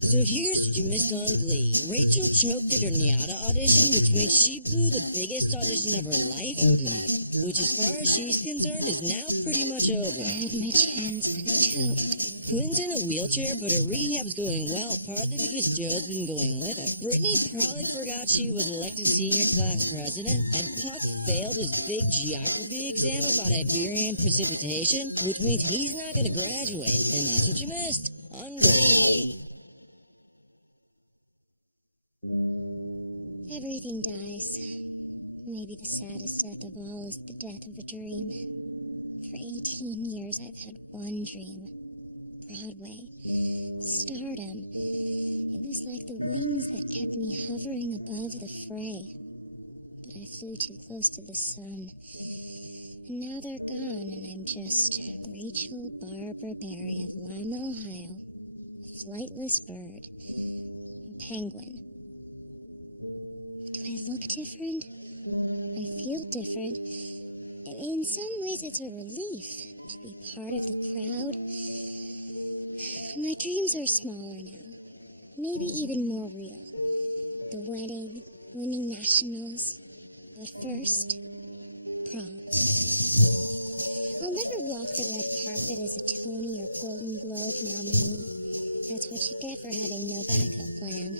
So here's your miss on Glee. Rachel choked at her Nyada audition, which makes she blew the biggest audition of her life, which as far as she's concerned is now pretty much over. Quinn's in a wheelchair, but her rehab's going well, partly because Joe's been going with her. Brittany probably forgot she was elected senior class president, and Puck failed his big geography exam about Iberian precipitation, which means he's not going to graduate. And that's what you missed on Glee. Everything dies. Maybe the saddest death of all is the death of a dream. For 18 years I've had one dream. Broadway. Stardom. It was like the wings that kept me hovering above the fray. But I flew too close to the sun. And now they're gone, and I'm just Rachel Barbara Berry of Lima, Ohio. A flightless bird. Penguin. Do I look different? I feel different. In some ways it's a relief to be part of the crowd. My dreams are smaller now. Maybe even more real. The wedding, winning nationals, but first, prom. I'll never walk the red carpet as a Tony or Golden Globe nominee. That's what you get for having no backup plan.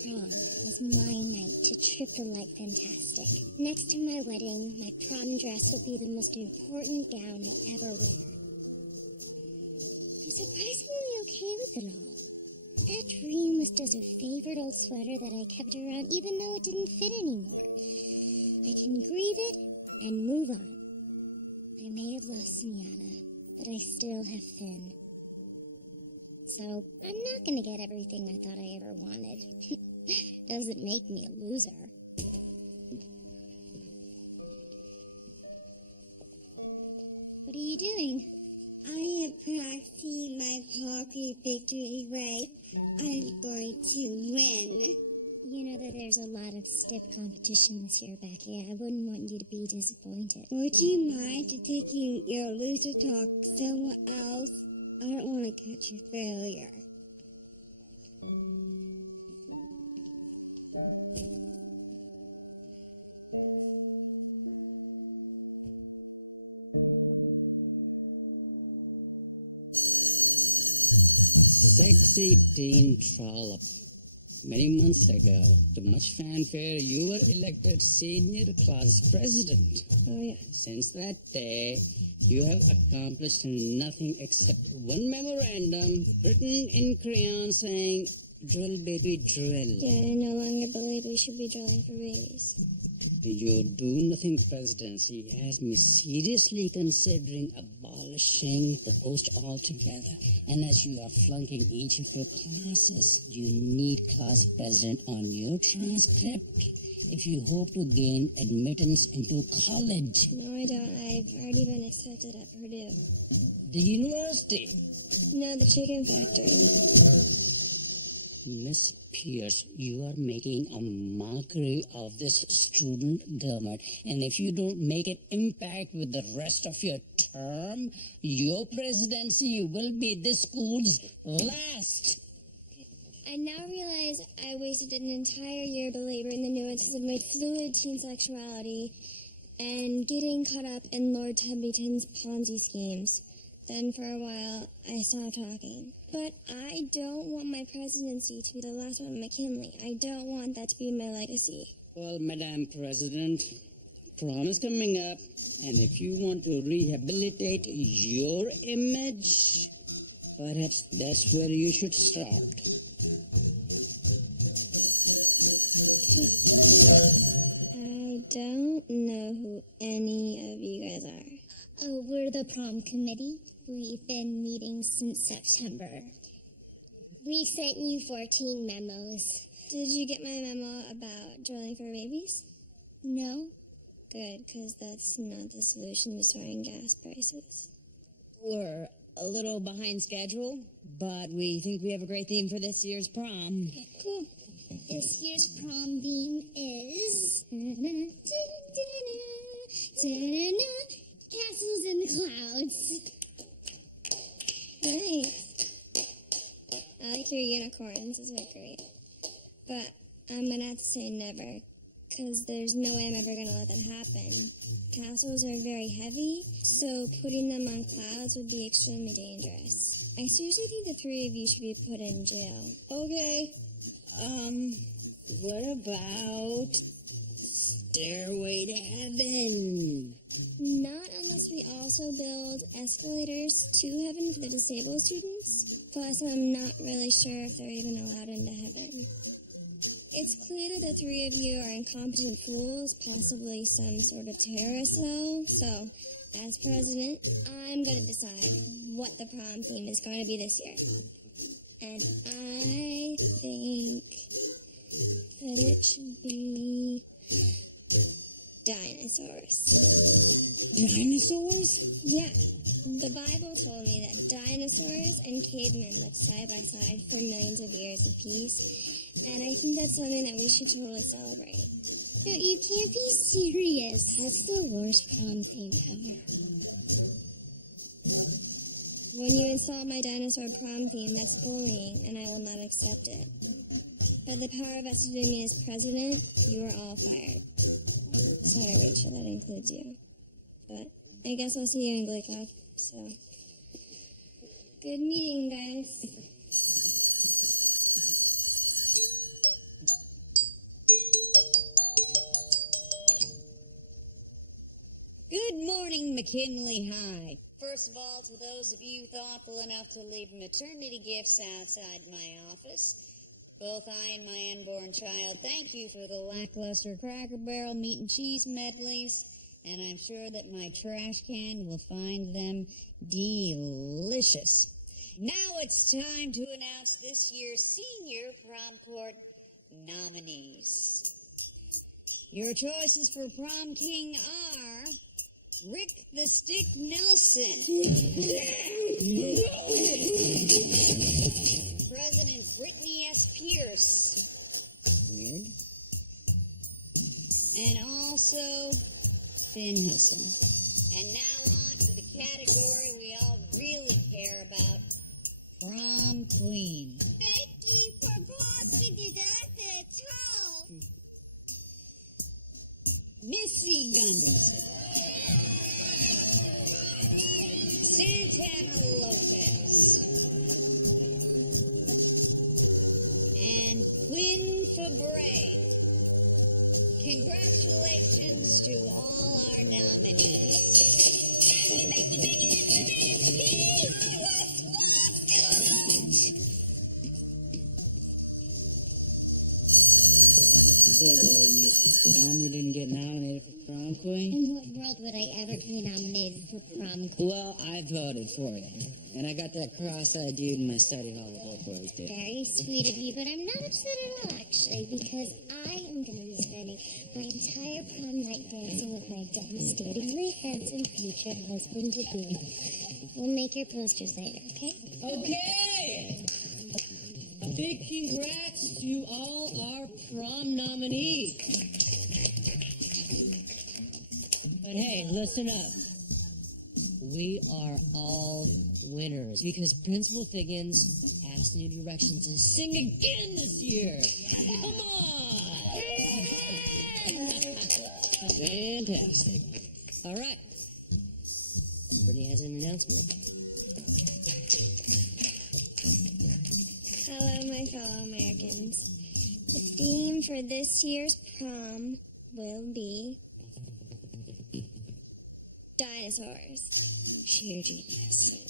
Prom is my night to triple like fantastic. Next to my wedding, my prom dress will be the most important gown I've ever worn. I'm surprisingly okay with it all. That dream was just a favorite old sweater that I kept around even though it didn't fit anymore. I can grieve it and move on. I may have lost Niana, but I still have Finn. So I'm not gonna get everything I thought I ever wanted. Doesn't make me a loser. What are you doing? I am practicing my pocket victory way. I'm going to win. You know that there's a lot of stiff competition this year, Becky. I wouldn't want you to be disappointed. Would you mind taking your loser talk somewhere else? I don't want to catch you failure. Sexy teen trollop. Many months ago, to much fanfare, you were elected senior class president. Oh, yeah. Since that day, you have accomplished nothing except one memorandum written in crayon saying, "Drill, baby, drill." Yeah, I no longer believe we should be drawing for babies. Your do-nothing presidency has me seriously considering abolishing the post altogether. And as you are flunking each of your classes, you need class president on your transcript if you hope to gain admittance into college. No, I don't. I've already been accepted at Purdue. The university. No, the chicken factory. Miss Pierce, you are making a mockery of this student government, and if you don't make an impact with the rest of your term, your presidency will be this school's last. I now realize I wasted an entire year belaboring the nuances of my fluid teen sexuality and getting caught up in Lord Tubbyton's Ponzi schemes. Then for a while, I stopped talking. But I don't want my presidency to be the last one of McKinley. I don't want that to be my legacy. Well, Madam President, prom is coming up, and if you want to rehabilitate your image, perhaps that's where you should start. I don't know who any of you guys are. Oh, we're the prom committee. We've been meeting since September. We sent you 14 memos. Did you get my memo about drilling for babies? No? Good, because that's not the solution to soaring gas prices. We're a little behind schedule, but we think we have a great theme for this year's prom. Okay, cool. This year's prom theme is... Castles in the Clouds. Nice. I like your unicorns. Those are great. But I'm going to have to say never, because there's no way I'm ever going to let that happen. Castles are very heavy, so putting them on clouds would be extremely dangerous. I seriously think the three of you should be put in jail. Okay. What about Stairway to Heaven? Not unless we also build escalators to heaven for the disabled students. Plus, I'm not really sure if they're even allowed into heaven. It's clear that the three of you are incompetent fools, possibly some sort of terrorists, though. So, as president, I'm going to decide what the prom theme is going to be this year. And I think that it should be dinosaurs. Dinosaurs? Yeah. The Bible told me that dinosaurs and cavemen lived side by side for millions of years apiece. And I think that's something that we should totally celebrate. No, you can't be serious. That's the worst prom thing ever. When you insult my dinosaur prom theme, that's bullying, and I will not accept it. By the power vested in me as president, you are all fired. Sorry, Rachel, that includes you. But I guess I'll see you in Glee Club, so. Good meeting, guys. Good morning, McKinley High. First of all, to those of you thoughtful enough to leave maternity gifts outside my office, both I and my unborn child thank you for the lackluster Cracker Barrel meat and cheese medleys, and I'm sure that my trash can will find them delicious. Now it's time to announce this year's senior prom court nominees. Your choices for prom king are Rick the Stick Nelson, President Brittany S. Pierce, and also Finn Hustle. And now on to the category we all really care about, prom queen. Thank you for prom disaster at all. Missy Guns, Santana Lopez, and Win Fabre. Congratulations to all our nominees. One, you didn't get nominated for prom queen? In what world would I ever be nominated for prom queen? Well, I voted for you. And I got that cross-eyed dude and I studied all the vote boys did. Very sweet of you, but I'm not upset at all, actually, because I am going to be spending my entire prom night dancing with my devastatingly handsome future husband-to-be. We'll make your posters later, okay? Okay! Big congrats to all our prom nominees. But hey, listen up. We are all winners because Principal Figgins asked New Directions to sing again this year. Come on! Fantastic. All right. Brittany has an announcement. Hello, my fellow Americans. The theme for this year's prom will be dinosaurs. Sheer genius.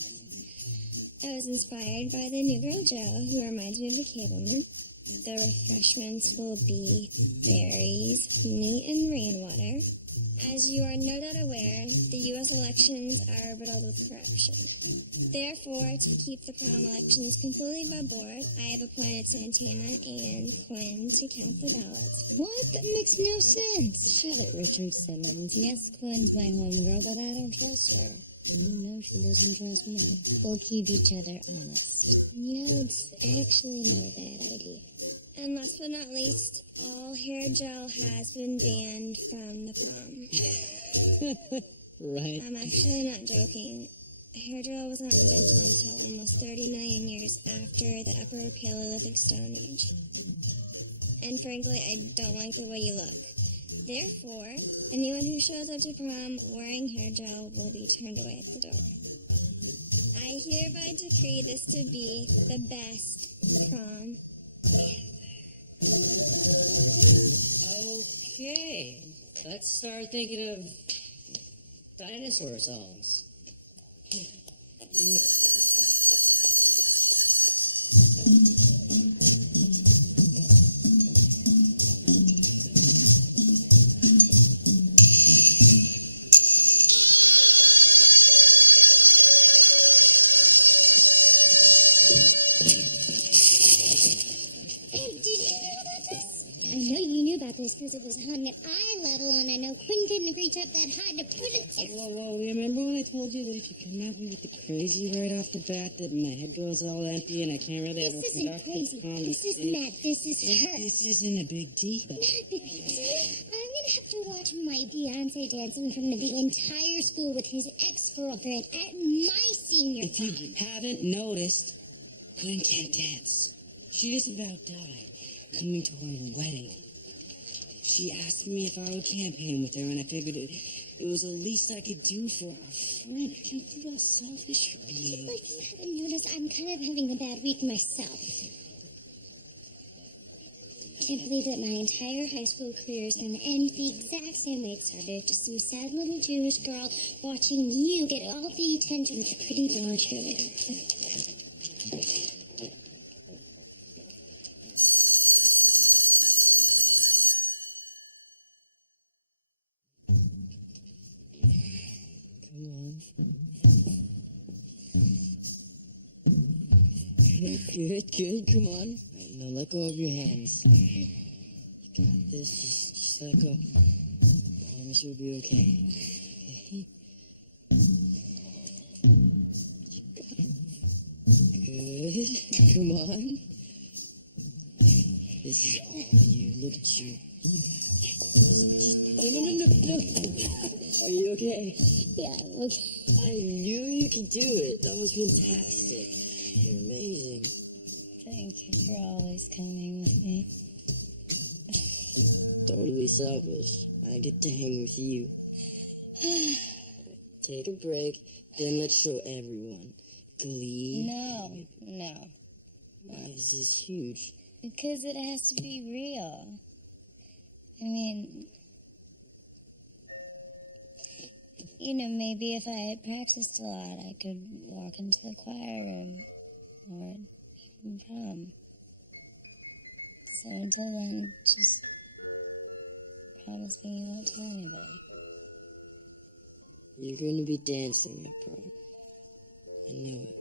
I was inspired by the new girl Joe, who reminds me of a cavewoman. The refreshments will be berries, meat, and rainwater. As you are no doubt aware, the U.S. elections are riddled with corruption. Therefore, to keep the prom elections completely above board, I have appointed Santana and Quinn to count the ballots. What? That makes no sense. Shut up, Richard Simmons. Yes, Quinn's my homegirl, but I don't trust her. No, she doesn't trust me. We'll keep each other honest. You know, it's actually not a bad idea. And last but not least, all hair gel has been banned from the prom. Right? I'm actually not joking. Hair gel was not invented until almost 30 million years after the Upper stone, don't you? And frankly, I don't like the way you look. Therefore, anyone who shows up to prom wearing hair gel will be turned away at the door. I hereby decree this to be the best prom ever. Okay, let's start thinking of dinosaur songs. Because it was hung at eye level, and I know Quinn couldn't reach up that high to put it there. Well, remember when I told you that if you come at me with the crazy right off the bat, that my head goes all empty and I can't really... This isn't crazy. This is Matt. This is her. This isn't a big deal. I'm gonna have to watch my Beyonce dance in front of the entire school with his ex-girlfriend at my senior If you haven't noticed, Gwen can't dance. She just about died coming to her wedding. She asked me if I would campaign with her, and I figured it was the least I could do for her friend. She knew how selfish her being. But you notice I'm kind of having a bad week myself. Can't believe that my entire high school career is going to end the exact same way it started. Just some sad little Jewish girl watching you get all the attention with your pretty blonde cheerleader. Good, come on. Now let go of your hands. You got this, just let go. I promise you'll be okay. Good, come on. This, you, look at you. No. Are you okay? Yeah, okay. I knew you could do it. That was fantastic. You're amazing. Totally selfish. I get to hang with you. Take a break, then let's show everyone. Glee. No. This is huge. Because it has to be real. I mean, you know, maybe if I had practiced a lot, I could walk into the choir room or even prom. So until then, just promise me you won't tell anybody. You're going to be dancing at prom. I know it.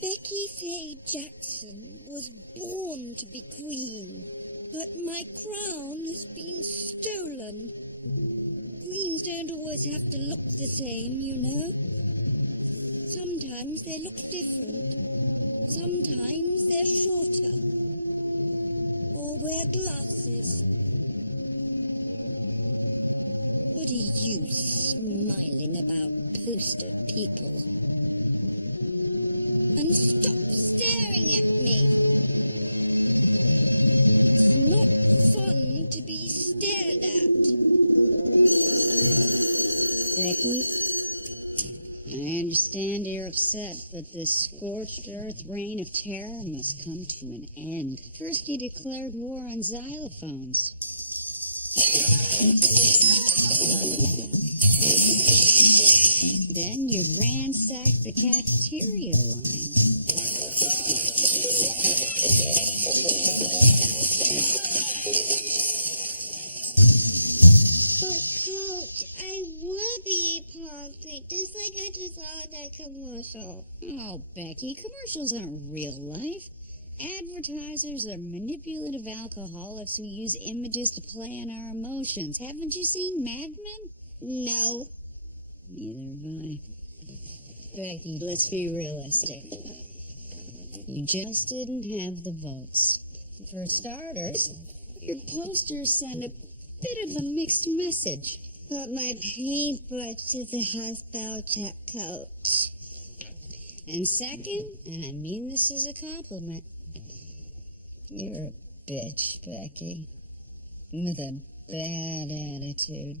Becky Faye Jackson was born to be queen, but my crown has been stolen. Queens don't always have to look the same, you know. Sometimes they look different. Sometimes they're shorter. Or wear glasses. What are you smiling about, poster people? And stop staring at me. It's not fun to be stared at. I understand you're upset, but this scorched earth reign of terror must come to an end. First you declared war on xylophones. Then you ransacked the cafeteria. I want to be concrete, just like I just saw that commercial. Oh, Becky, commercials aren't real life. Advertisers are manipulative alcoholics who use images to play on our emotions. Haven't you seen Mad Men? No. Neither have I. Becky, let's be realistic. You just didn't have the votes. For starters, your posters send a bit of a mixed message. put my paintbrush to the hospital check coach. And second, and I mean this as a compliment, you're a bitch, Becky. With a bad attitude.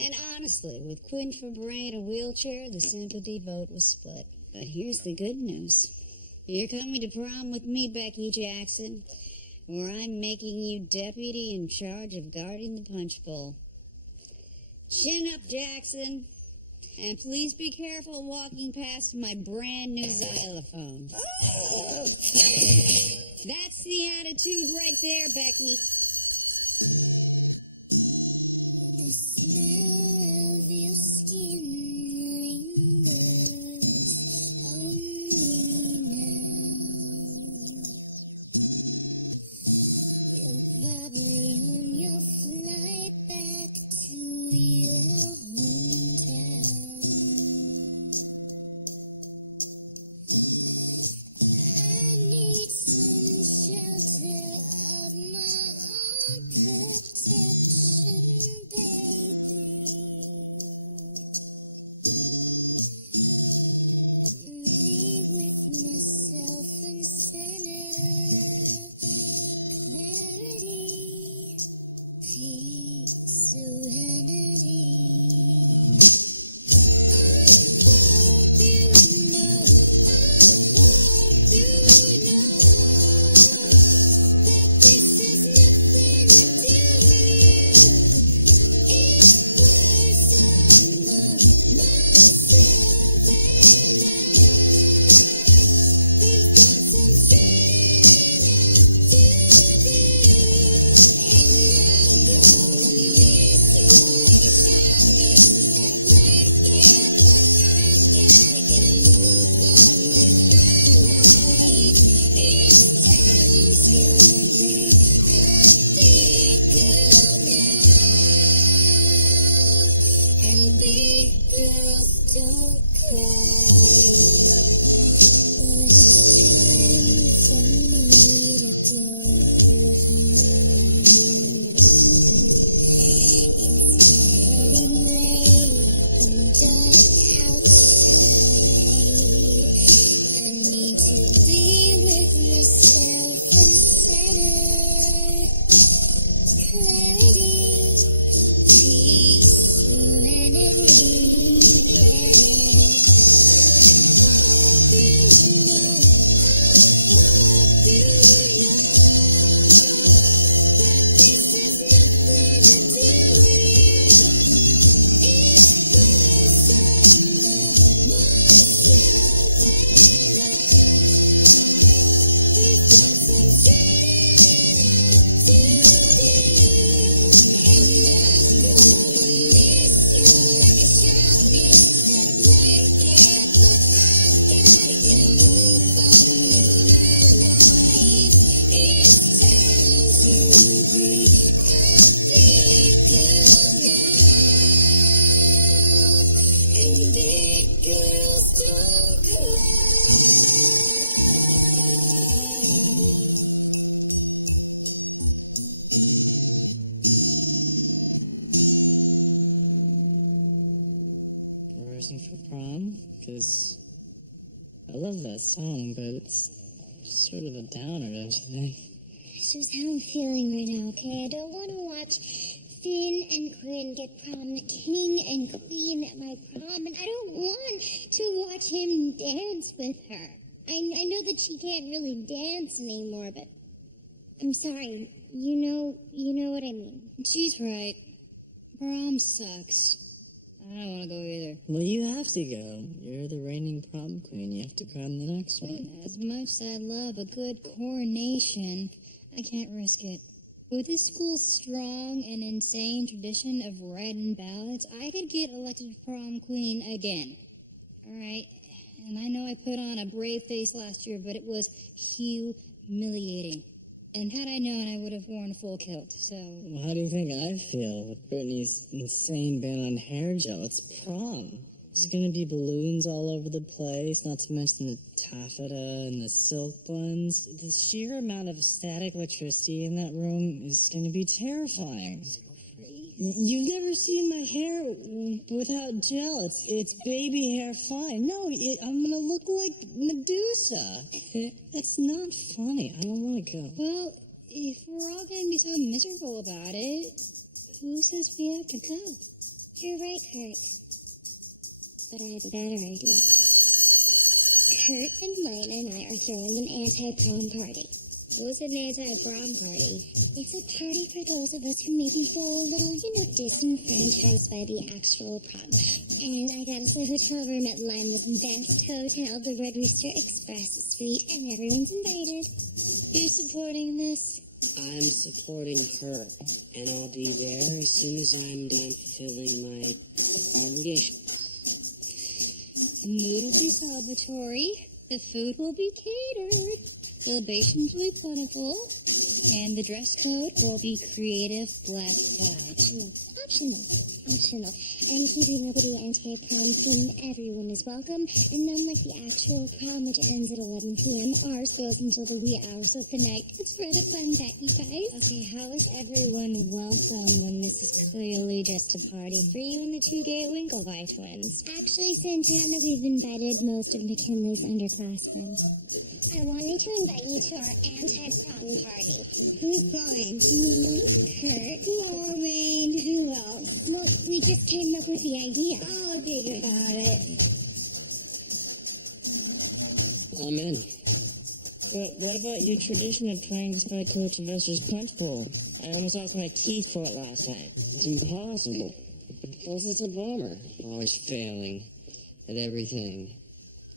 And honestly, with Quinn Fabray in a wheelchair, the sympathy vote was split. But here's the good news. You're coming to prom with me, Becky Jackson, where I'm making you deputy in charge of guarding the punch bowl. Chin up, Jackson. And please be careful walking past my brand new xylophone. That's the attitude right there, Becky. sort of a downer, don't you think? It's just how I'm feeling right now, okay? I don't want to watch Finn and Quinn get prom king and queen at my prom, and I don't want to watch him dance with her. I know that she can't really dance anymore, but I'm sorry. You know what I mean. She's right. Prom sucks. I don't want to go either. Well, you have to go. You're the reigning prom queen. You have to crown the next one. As much as I love a good coronation, I can't risk it. With this school's strong and insane tradition of writing ballots, I could get elected prom queen again. All right? And I know I put on a brave face last year, but it was humiliating. And had I known, I would have worn a full kilt, so... Well, how do you think I feel with Brittany's insane ban on hair gel? It's prom. There's gonna be balloons all over the place, not to mention the taffeta and the silk buns. The sheer amount of static electricity in that room is gonna be terrifying. So free. You've never seen my hair without gel. It's baby hair fine. No, I'm gonna look like Medusa. That's not funny. I don't want to go. Well, if we're all gonna be so miserable about it, who says we have to go? You're right, Kurt. But I have a better idea. Kurt and Lena and I are throwing an anti-prom party. What's an anti-prom party? It's a party for those of us who maybe feel a little, disenfranchised by the actual prom. And I got us a hotel room at Lima's best hotel, the Red Rooster Express Suite, and everyone's invited. Are you supporting this? I'm supporting her, and I'll be there as soon as I'm done fulfilling my obligation. Move to Salvatore. The food will be catered. Libations will be plentiful. And the dress code will be creative black vibe. Optional. I'm keeping up the anti-prom thing. Everyone is welcome. And unlike the actual prom, which ends at 11 p.m., ours goes until the wee hours of the night. It's rather fun, that you guys. Okay, how is everyone welcome when this is clearly just a party for you and the two gay Winklevi twins? Actually, Santana, we've invited most of McKinley's underclassmen. I wanted to invite you to our anti-prom party. Who's going? Kurt, Lorraine, who else? look, we just came up with the idea. I'll be about it. I'm in. But what about your tradition of playing despite Coach and Mister's punch bowl? I almost lost my teeth for it last night. It's impossible. Plus, it's a bummer. Always failing at everything.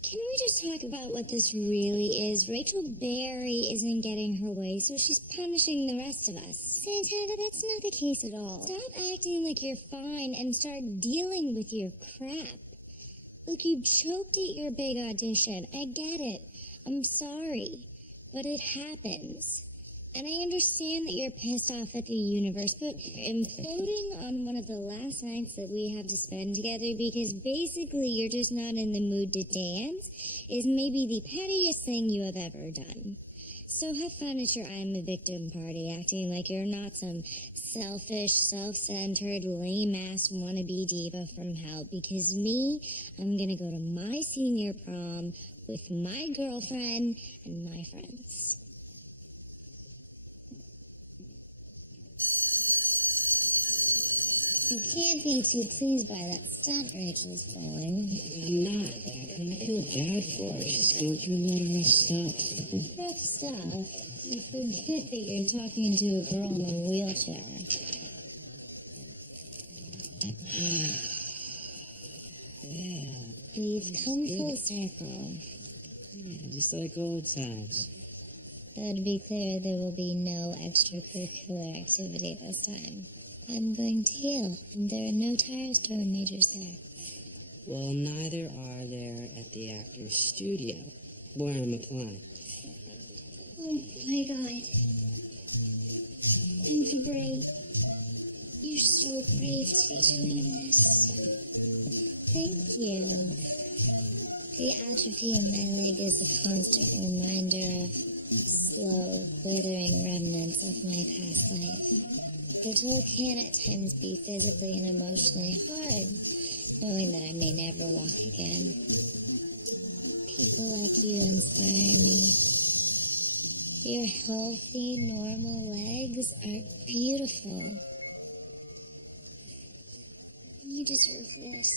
Can we just talk about what this really is? Rachel Berry isn't getting her way, so she's punishing the rest of us. Santana, that's not the case at all. Stop acting like you're fine and start dealing with your crap. Look, you choked at your big audition. I get it. I'm sorry. But it happens. And I understand that you're pissed off at the universe, but imploding on one of the last nights that we have to spend together because basically you're just not in the mood to dance is maybe the pettiest thing you have ever done. So have fun at your I'm a Victim party, acting like you're not some selfish, self-centered, lame-ass wannabe diva from hell, because me, I'm gonna go to my senior prom with my girlfriend and my friends. You can't be too pleased by that stunt Rachel's pulling. I'm not. I feel bad for her. She's going through a lot of rough stuff. Rough stuff. You forget that you're talking to a girl in a wheelchair. We've come full circle. Just like old times. But to be clear, there will be no extracurricular activity this time. I'm going to heal, and there are no tire store majors there. Well, neither are there at the actor's studio, where I'm applying. Oh my god. I'm great. You're so brave to be doing this. Thank you. The atrophy in my leg is a constant reminder of slow, withering remnants of my past life. It can at times be physically and emotionally hard, knowing that I may never walk again. People like you inspire me. Your healthy, normal legs are beautiful. You deserve this.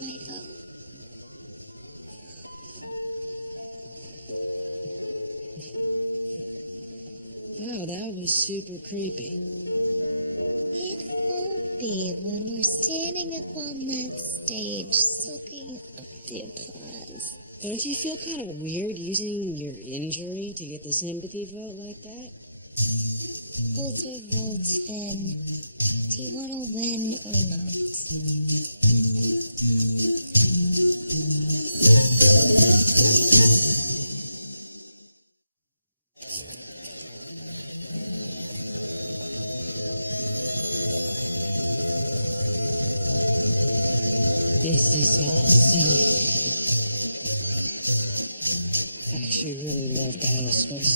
My vote. Wow, that was super creepy. It won't be when we're standing up on that stage soaking up the applause. Don't you feel kind of weird using your injury to get the sympathy vote like that? Hold your votes then. Do you want to win or This is I should really love Christmas.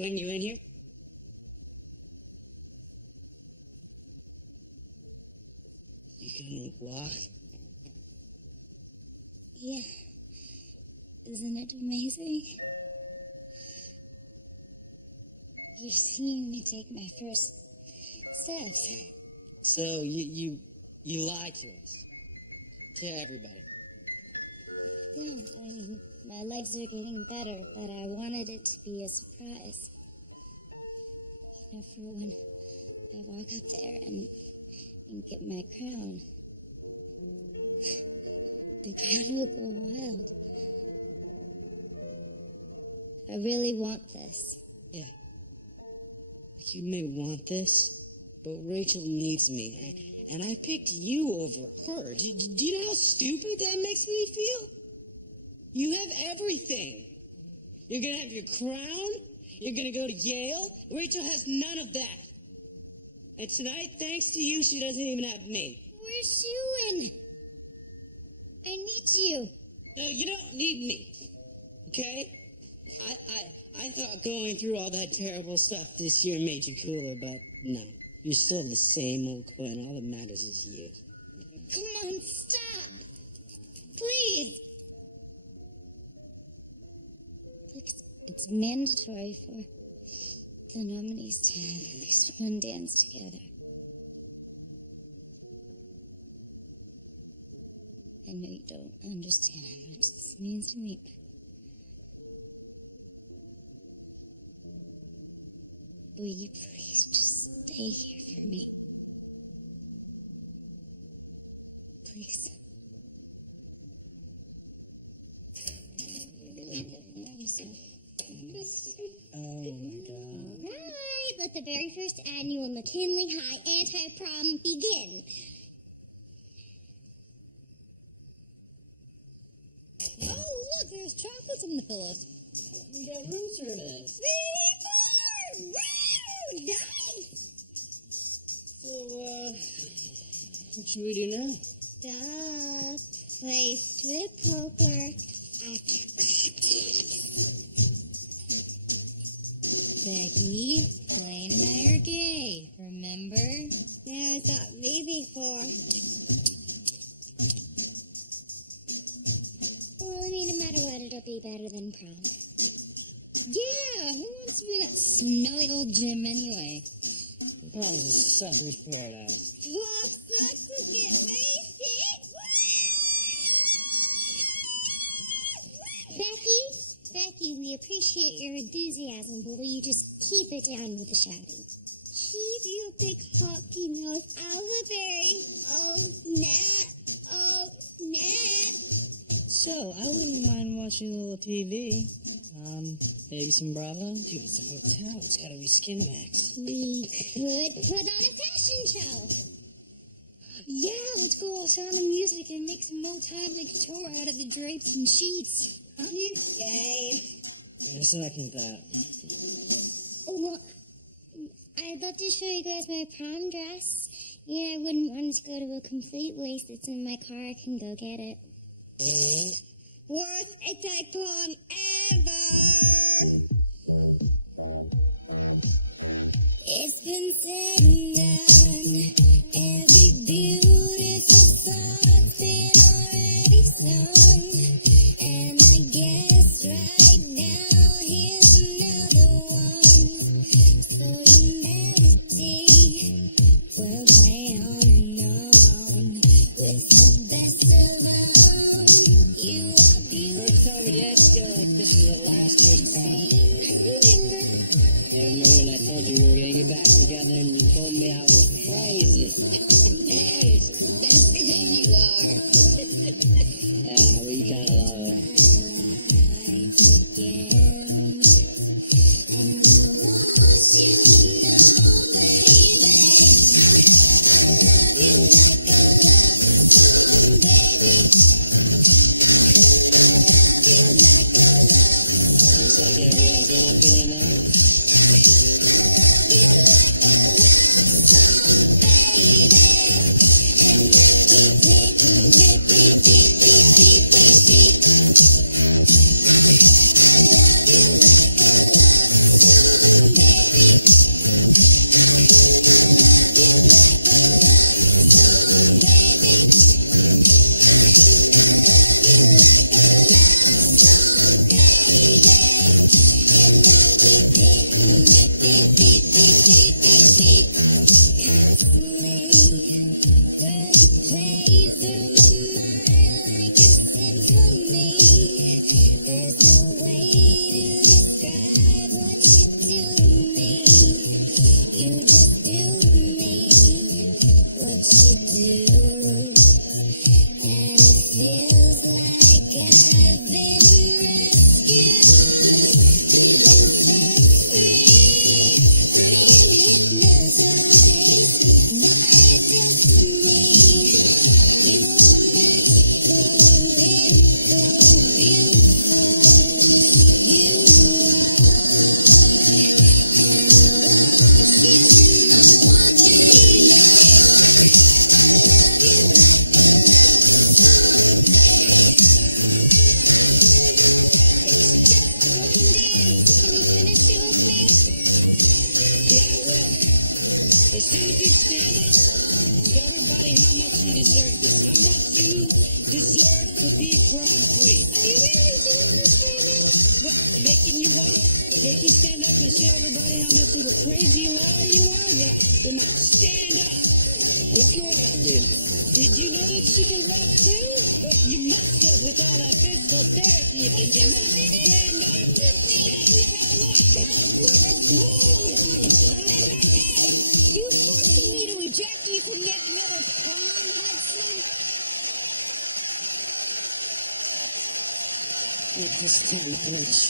Glenn, you in here? You can walk? Yeah. Isn't it amazing? You're seeing me take my first steps. So you lied to us, to everybody. No, my legs are getting better, but I wanted it to be a surprise. You know, for when I walk up there and get my crown. The crowd will go wild. I really want this. Yeah. You may want this, but Rachel needs me, and I picked you over her. Do you know how stupid that makes me feel? You have everything. You're gonna have your crown. You're gonna go to Yale. Rachel has none of that. And tonight, thanks to you, she doesn't even have me. Where's Ewan? I need you. No, you don't need me. Okay? I thought going through all that terrible stuff this year made you cooler, but no. You're still the same old Quinn. All that matters is you. Come on, stop. Please. It's mandatory for the nominees to have at least one dance together. I know you don't understand how much this means to me. Will you please just stay here for me? Please. Oh my God. Alright, let the very first annual McKinley High Anti-Prom begin. Oh, look, there's chocolates in the pillows. We got room service. Woo! Nice! So, what should we do now? Play strip poker. Becky, I know you're gay, remember? Yeah, I thought maybe for... Well, I mean, no matter what, it'll be better than prom. Yeah, who wants to be in that smelly old gym anyway? Oh, sucker's paradise. What sucks to get wasted? We appreciate your enthusiasm, but will you just keep it down with the shouting? Keep your big hoppy mouth out of the berry. Oh, Nat. Oh, Nat. So, I wouldn't mind watching a little TV. Maybe some Bravo? Maybe it's a hotel. It's gotta be skin max. We could put on a fashion show. Yeah, let's go outside on music and make some multi-link tour out of the drapes and sheets. Yay. I second that. Well, I'd love to show you guys my prom dress. I wouldn't want it to go to a complete waste. It's in my car. I can go get it. Worst attack prom ever. It's been said and done. Every beautiful thought's been already sung. And I guess right now here's another one. So nasty. Well, hang on. With the best of them.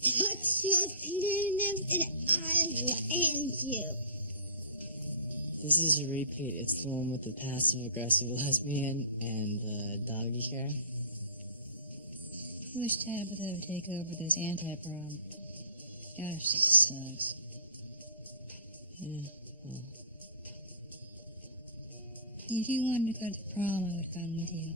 Touch your penis and I will end you. This is a repeat. It's the one with the passive-aggressive lesbian and the doggy care. Wish Tabitha would take over this anti-prom. Gosh, this sucks. Yeah, well, If you wanted to go to prom, I would have gone with you.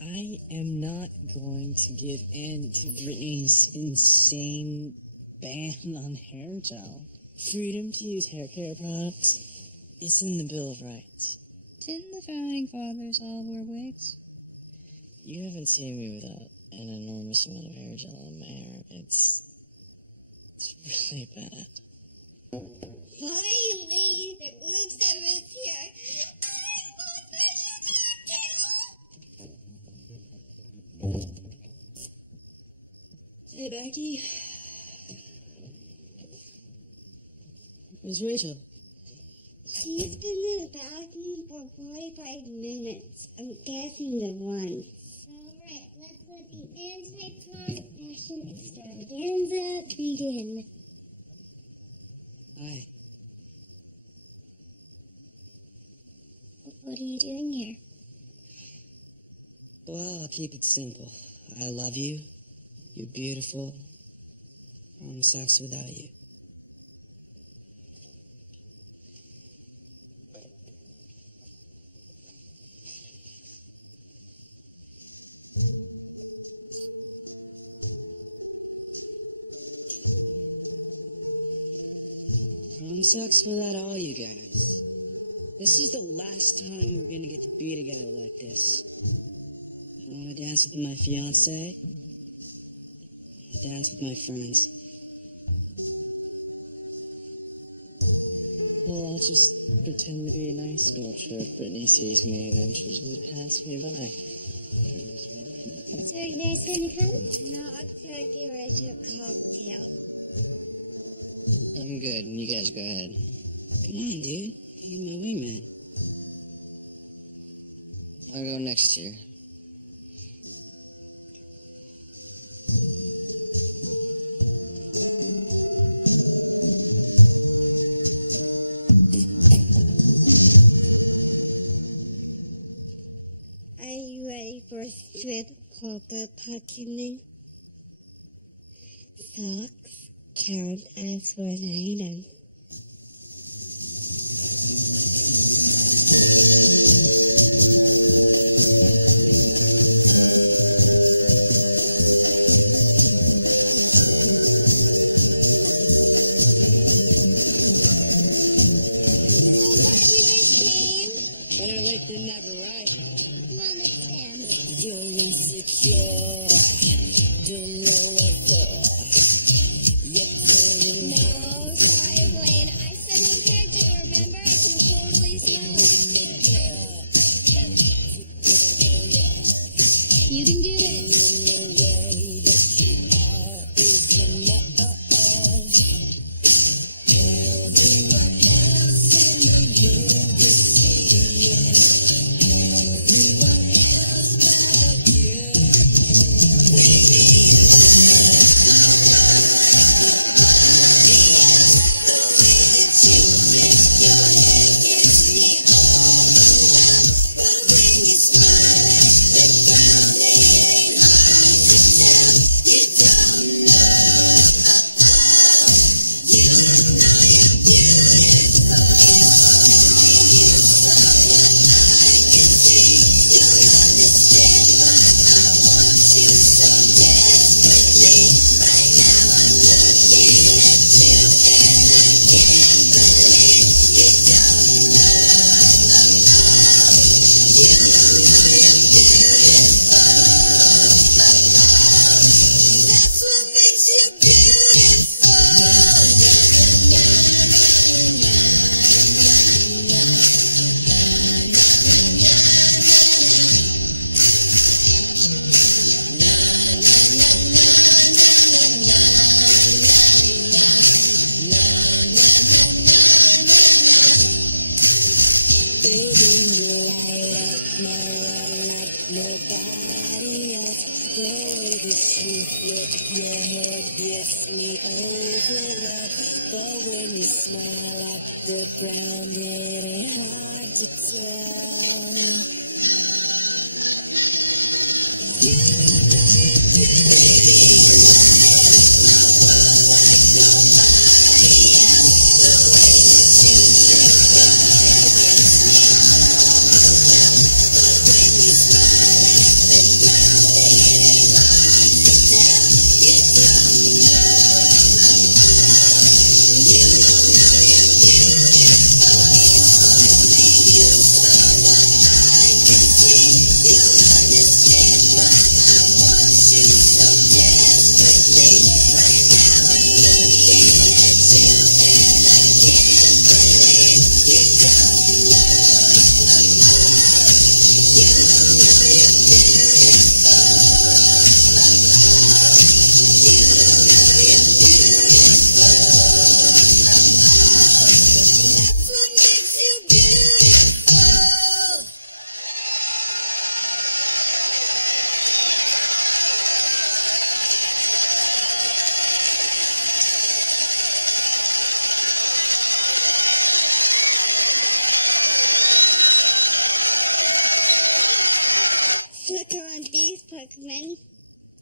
I am not going to give in to Britney's insane ban on hair gel. Freedom to use hair care products is in the Bill of Rights. Didn't the founding fathers all wear wigs? You haven't seen me without an enormous amount of hair gel in my hair. It's It's really bad. Finally, the Woof 7's here. I love Veggie Hey, Becky. Where's Rachel? She's been in the bathroom for 45 minutes. I'm guessing the one. Alright, let's let the anti-punk fashion extravaganza begin. Hi. What are you doing here? Well, I'll keep it simple. I love you. You're beautiful. Mom sucks without you. Mom sucks without all you guys. This is the last time we're gonna get to be together like this. I wanna dance with my fiance. Dance with my friends. Well, I'll just pretend to be nice. No, I'm sure if Brittany sees me, then she'll just dance with me by. It's very nice of you. Now I'm going to be ready to calm down. I'm good, and you guys go ahead. Come on, dude. You're my wingman. I'll go next year. Are you ready for strip polka pucking? Socks count as one item.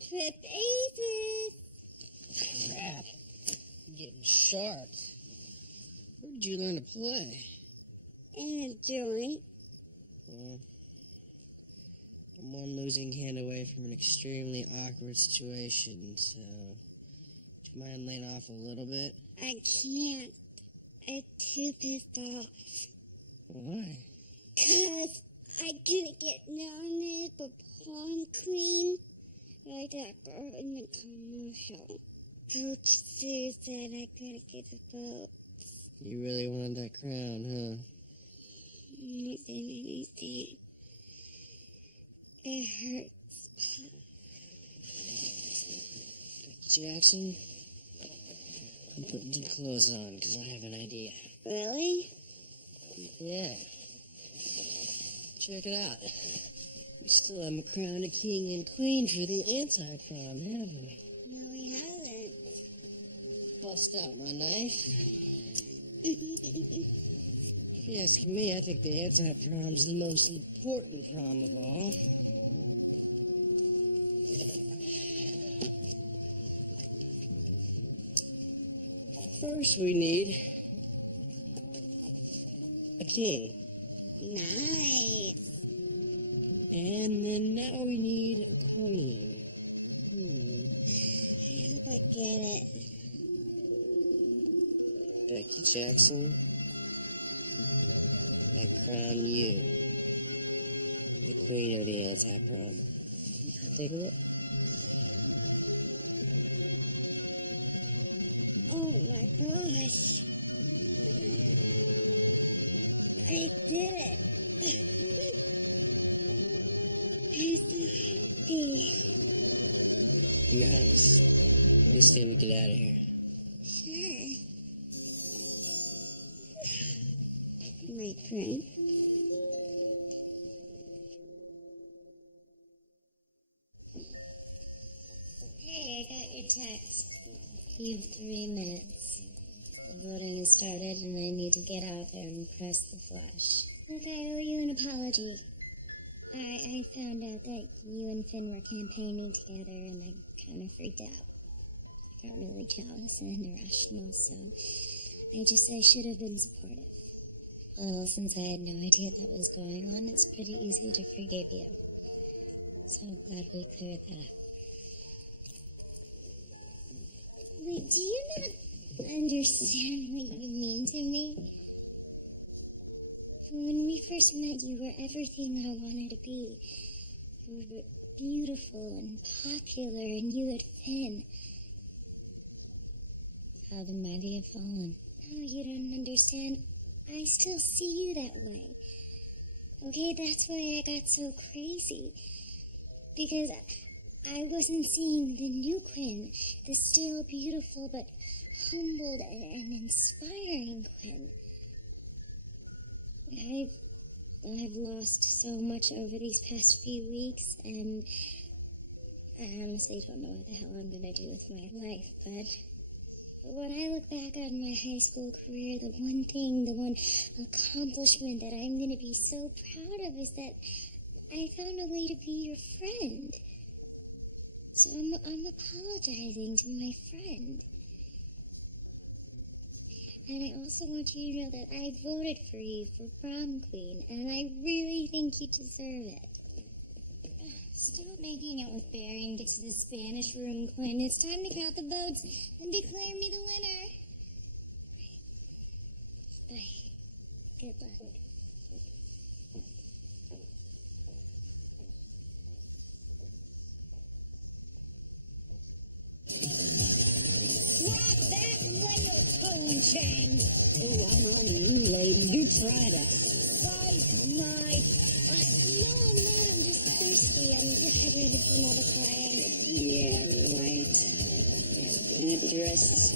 Trip aces. Crap. I'm getting sharp. Where did you learn to play? And a joint. Well, I'm one losing hand away from an extremely awkward situation, so would you mind laying off a little bit? I can't. I'm too pissed off. Why? 'Cause I couldn't get nominated for prom queen. Like that girl in the commercial. Coach Sue said I couldn't get the vote. You really wanted that crown, huh? Anything. It hurts. Jackson, I'm putting some clothes on because I have an idea. Really? Yeah. Check it out. We still haven't crowned a king and queen for the anti-prom, haven't we? No, we haven't. Bust out my knife. If you ask me, I think the anti-prom's the most important on the wall. First we need a king. Nice. And then now we need a queen. I get it. Becky Jackson, I crown you the queen of the anti-prom. Take a look. Oh my gosh. I did it. It's time to get out of here. Sure. My friend. Hey, I got your text. You have 3 minutes. The voting has started, and I need to get out there and press the flash. Look, I owe you an apology. I found out that you and Finn were campaigning together, and I kind of freaked out. I got really jealous and irrational, so I should have been supportive. Well, since I had no idea that was going on, it's pretty easy to forgive you. So I'm glad we cleared that up. Wait, do you not understand what you mean to me? When we first met, you were everything that I wanted to be. You were beautiful and popular, and you had Finn. How the mighty have fallen. Oh, you don't understand. I still see you that way. Okay, that's why I got so crazy. Because I wasn't seeing the new Quinn, the still beautiful but humbled and inspiring Quinn. I've lost so much over these past few weeks, and I honestly don't know what the hell I'm gonna do with my life, but when I look back on my high school career, the one accomplishment that I'm gonna be so proud of is that I found a way to be your friend. So I'm apologizing to my friend. And I also want you to know that I voted for you for prom queen, and I really think you deserve it. Stop making out with Barry and get to the Spanish room, Quinn. It's time to count the votes and declare me the winner. Bye. Good luck. Dress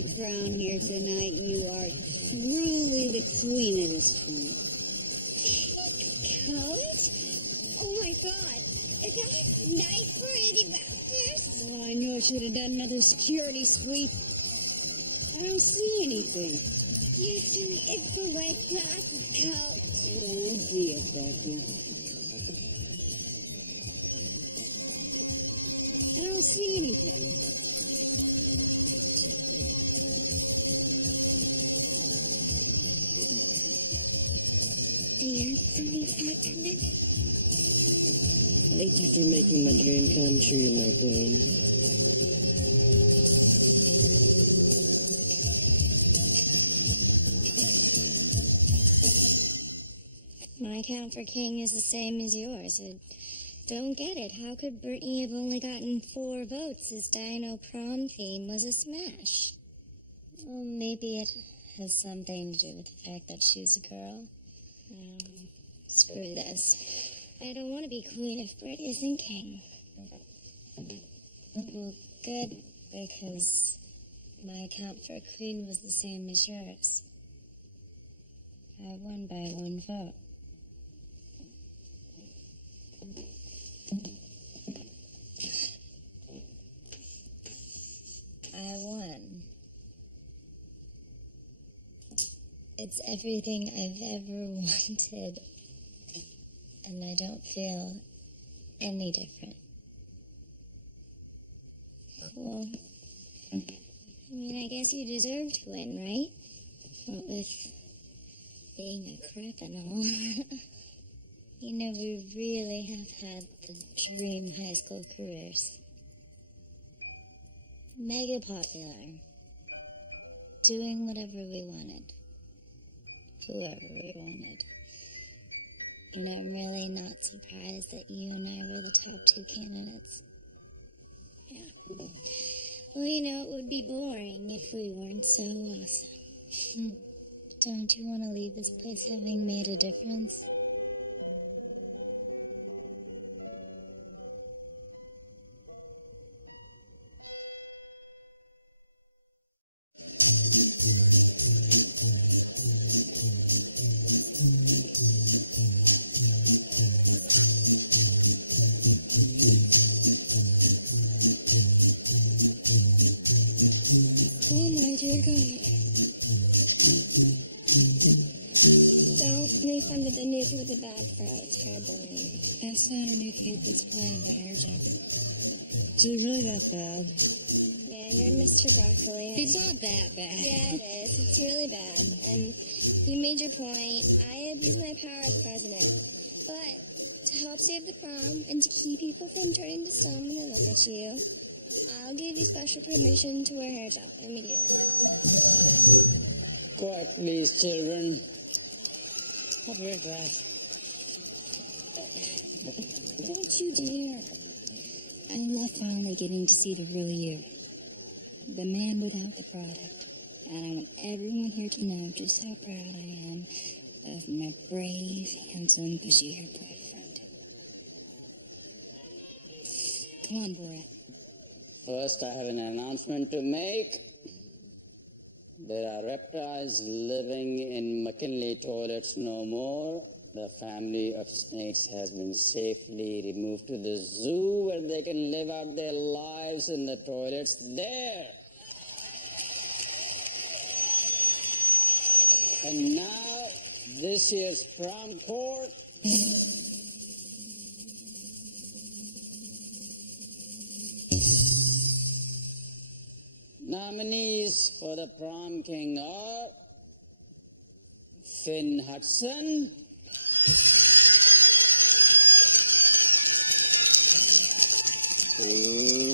the crown here tonight. You are truly the queen of this town. Oh my God! I got a night parade about this. Oh, I knew I should have done another security sweep. I don't see anything. Usually it's the red black couch. Oh dear, Papa. I don't see anything. Thank you for making my dream come true, my boy. My count for king is the same as yours. I don't get it. How could Brittany have only gotten 4 votes? This Dino prom theme was a smash. Well, maybe it has something to do with the fact that she's a girl. Screw this. I don't want to be queen if Britt isn't king. Well, good, because my count for queen was the same as yours. I won by 1 vote. I won. It's everything I've ever wanted, and I don't feel any different. Cool. I mean, I guess you deserve to win, right? What with being a crip and all. You know, we really have had the dream high school careers. Mega popular. Doing whatever we wanted. Whoever we wanted. And I'm really not surprised that you and I were the top 2 candidates. Yeah. Well, you know, it would be boring if we weren't so awesome. Don't you want to leave this place having made a difference? Please, children. Don't you dare. I love finally getting to see the real you. The man without the pride. And I want everyone here to know just how proud I am of my brave, handsome, bushy-haired friend. Come on, boy. First, I have an announcement to make. There are reptiles living in McKinley toilets no more. The family of snakes has been safely removed to the zoo where they can live out their lives in the toilets there. And now, this year's prom court. Nominees for the prom king are Finn Hudson,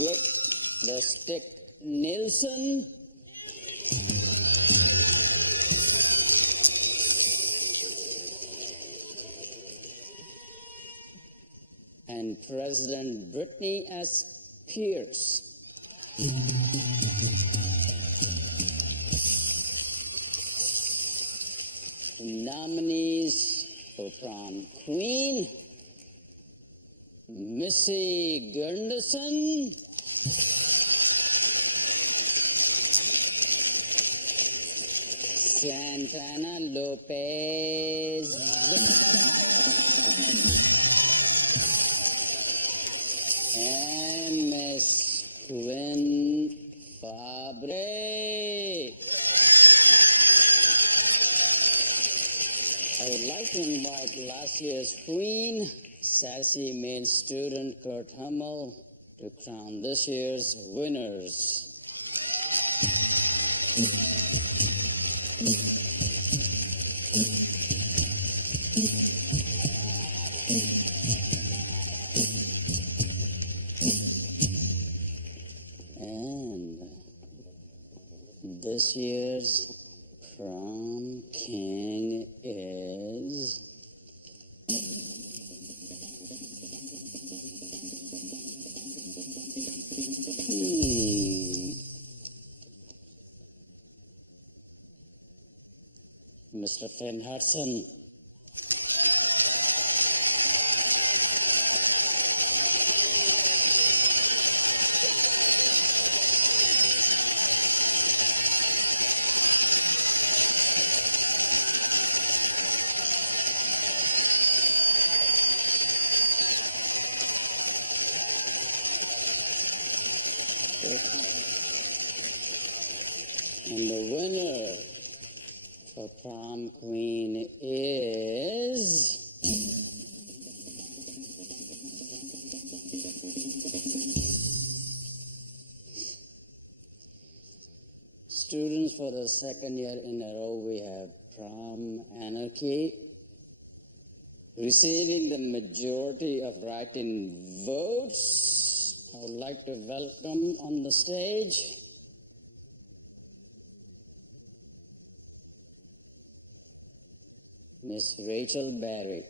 Rick the Stick Nilsson, and President Brittany S. Pierce. Nominees for prom queen, Missy Gunderson, Santana Lopez. And Miss Quinn Fabre. I would like to invite last year's queen, sassy male student Kurt Hummel, to crown this year's winners. And this year's prom king is Mr. Finn Hudson. And the winner for prom queen is students. For the second year in a row, we have prom anarchy, receiving the majority of write-in votes. I would like to welcome on the stage Miss Rachel Barry.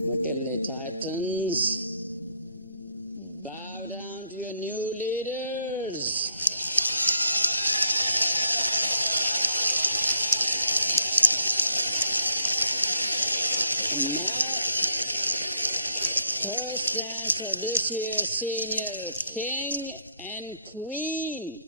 McKinley Titans, bow down to your new leaders. First class for this year's senior king and queen.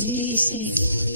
Seriously.